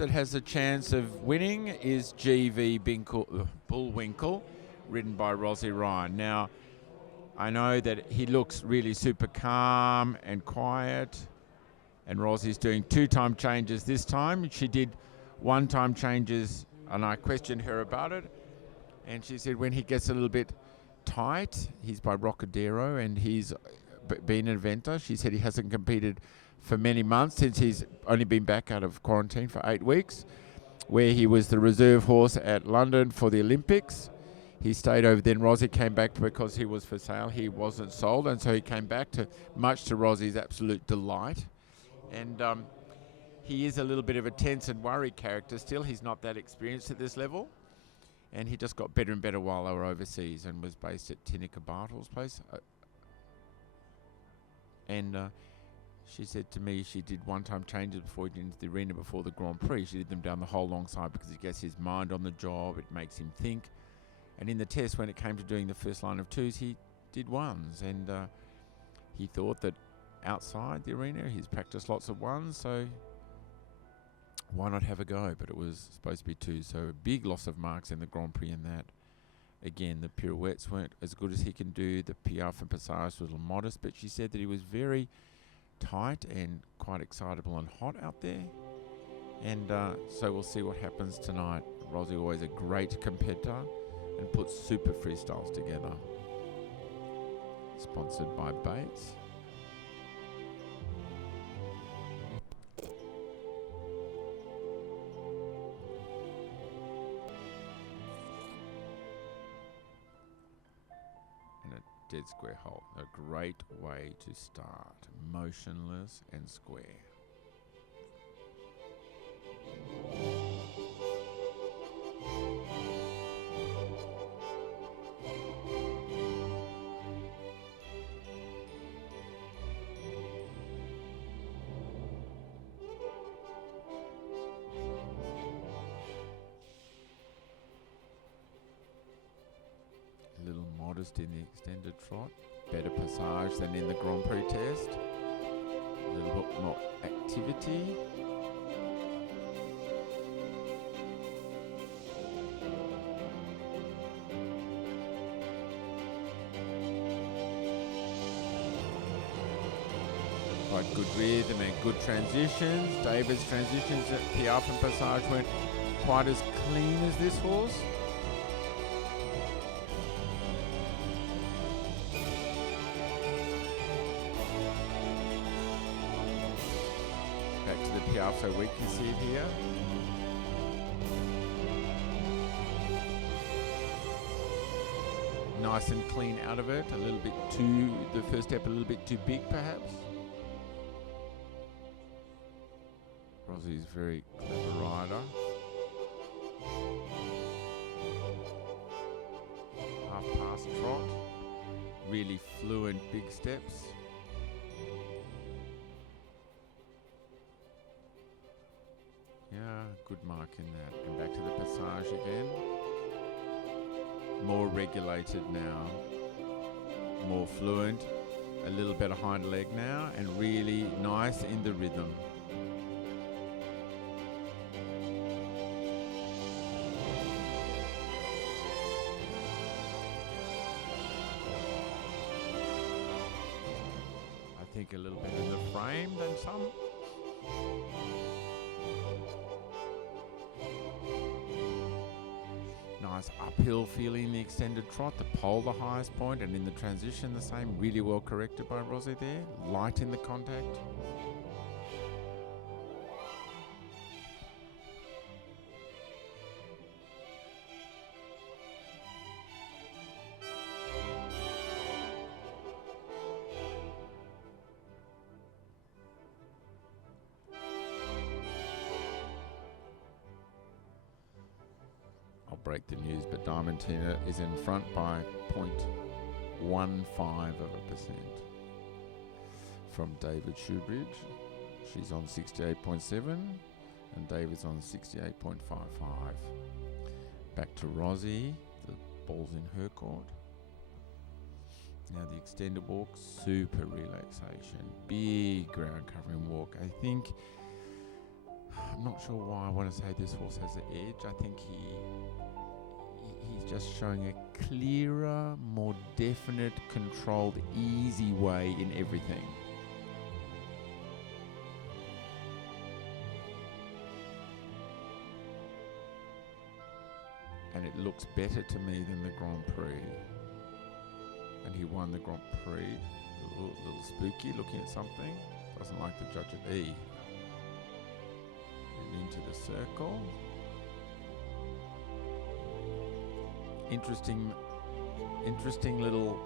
that has a chance of winning is GV Bullwinkle, ridden by Rozzie Ryan. Now, I know that he looks really super calm and quiet, and Rozzie's doing 2-time changes this time. She did 1-time changes, and I questioned her about it, and she said when he gets a little bit tight, he's by Rockadero, and he's been an eventer. She said he hasn't competed for many months, since he's only been back out of quarantine for 8 weeks, where he was the reserve horse at London for the Olympics. He stayed over, then Rozzie came back because he was for sale. He wasn't sold, and so he came back, much to Rozzie's absolute delight. And he is a little bit of a tense and worried character still. He's not that experienced at this level, and he just got better and better while they were overseas, and was based at Tinnika Bartle's place. She said to me she did 1-time changes before he did into the arena before the Grand Prix. She did them down the whole long side because it gets his mind on the job, it makes him think. And in the test, when it came to doing the first line of 2s, he did 1s, and he thought that outside the arena he's practiced lots of 1s, so why not have a go? But it was supposed to be 2, so a big loss of marks in the Grand Prix in that. Again, the pirouettes weren't as good as he can do. The Piaffe and Passage was a little modest, but she said that he was very tight and quite excitable and hot out there. And so we'll see what happens tonight. Rozzie, always a great competitor, and puts super freestyles together. Sponsored by Bates. Dead square halt, a great way to start, motionless and square. A little modest in the extended trot, better passage than in the Grand Prix test, a little bit more activity. Quite good rhythm and good transitions. David's transitions at Piaffe and Passage weren't quite as clean as this horse. Back to the Piaffe so we can see it here. Nice and clean out of it. A little bit too, the first step a little bit too big perhaps. Rozzie's a very clever rider. Half past trot. Really fluent big steps. Yeah, good mark in that. And back to the Passage again. More regulated now. More fluent. A little better hind leg now, and really nice in the rhythm. I think a little bit in the frame than some. Nice uphill feeling in the extended trot, the pole the highest point, and in the transition the same. Really well corrected by Rozzie there. Light in the contact. Break the news, but Diamantina is in front by 0.15% from David Shoebridge. She's on 68.7 and David's on 68.55. Back to Rozzie, the ball's in her court. Now the extended walk, super relaxation, big ground covering walk. I think I'm not sure why I want to say this horse has the edge. I think he's just showing a clearer, more definite, controlled, easy way in everything. And it looks better to me than the Grand Prix. And he won the Grand Prix. A little spooky, looking at something. Doesn't like the judge at E. And into the circle. Interesting little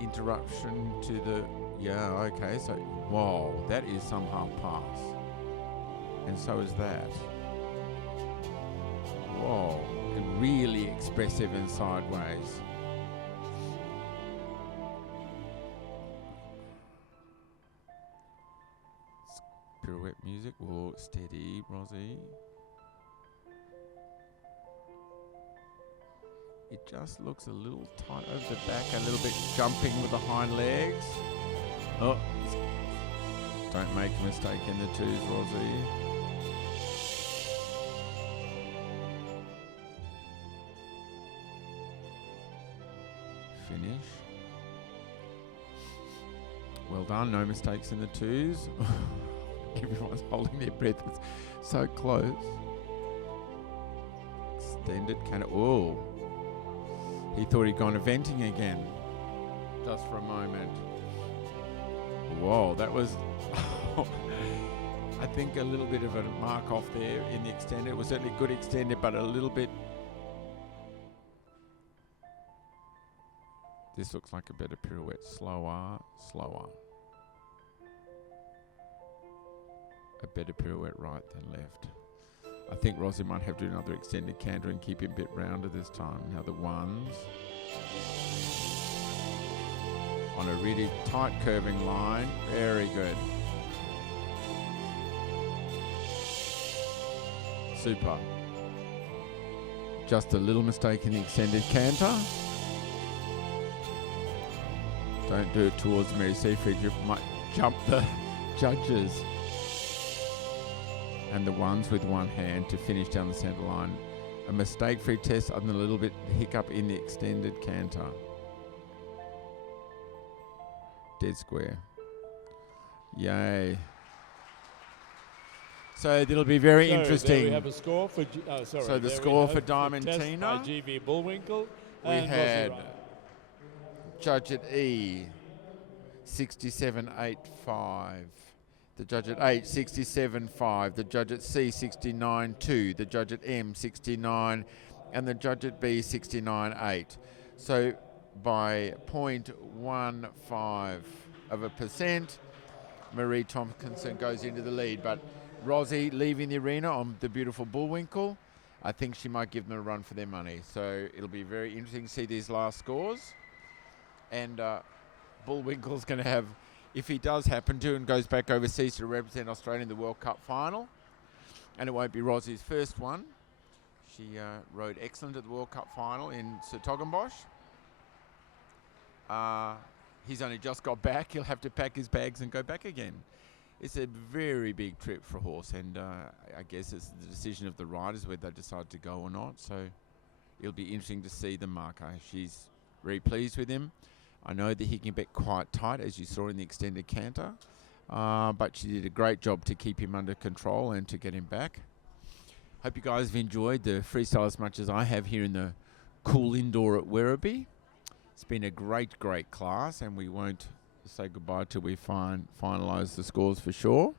interruption to the... Yeah, okay, so... Wow, that is some half pass. And so is that. Whoa. Really expressive and sideways. Pirouette music. Whoa, steady, Rozzie. It just looks a little tight over the back, a little bit jumping with the hind legs. Oh, don't make a mistake in the twos, Rozzie. Finish. Well done, no mistakes in the twos. Everyone's holding their breath. It's so close. Extended oh. He thought he'd gone eventing again. Just for a moment. Whoa, that was I think a little bit of a mark off there in the extended. It was certainly good extended, but a little bit. This looks like a better pirouette. Slower. A better pirouette right than left. I think Rozzie might have to do another extended canter and keep him a bit rounder this time. Now the ones. On a really tight curving line. Very good. Super. Just a little mistake in the extended canter. Don't do it towards Mary Seafried. You might jump the judges. And the ones with one hand to finish down the centre line. A mistake-free test other than a little bit hiccup in the extended canter. Dead square. Yay. So it'll be very interesting. We have a score for... so the score for Diamantina. By GV Bullwinkle. We had judge at E, 67.85. The judge at H, 67.5. The judge at C, 69.2. The judge at M, 69. And the judge at B, 69.8. So by 0.15%, Marie Tompkinson goes into the lead. But Rozzie leaving the arena on the beautiful Bullwinkle, I think she might give them a run for their money. So it'll be very interesting to see these last scores. And Bullwinkle's going to have... If he does happen to and goes back overseas to represent Australia in the World Cup final, and it won't be Rozzie's first one. She rode excellent at the World Cup final in Sertogenbosch. He's only just got back. He'll have to pack his bags and go back again. It's a very big trip for a horse, and I guess it's the decision of the riders whether they decide to go or not. So it'll be interesting to see the marker. She's very pleased with him. I know that he can get quite tight, as you saw in the extended canter, but she did a great job to keep him under control and to get him back. Hope you guys have enjoyed the freestyle as much as I have here in the cool indoor at Werribee. It's been a great class, and we won't say goodbye till we finalise the scores for sure.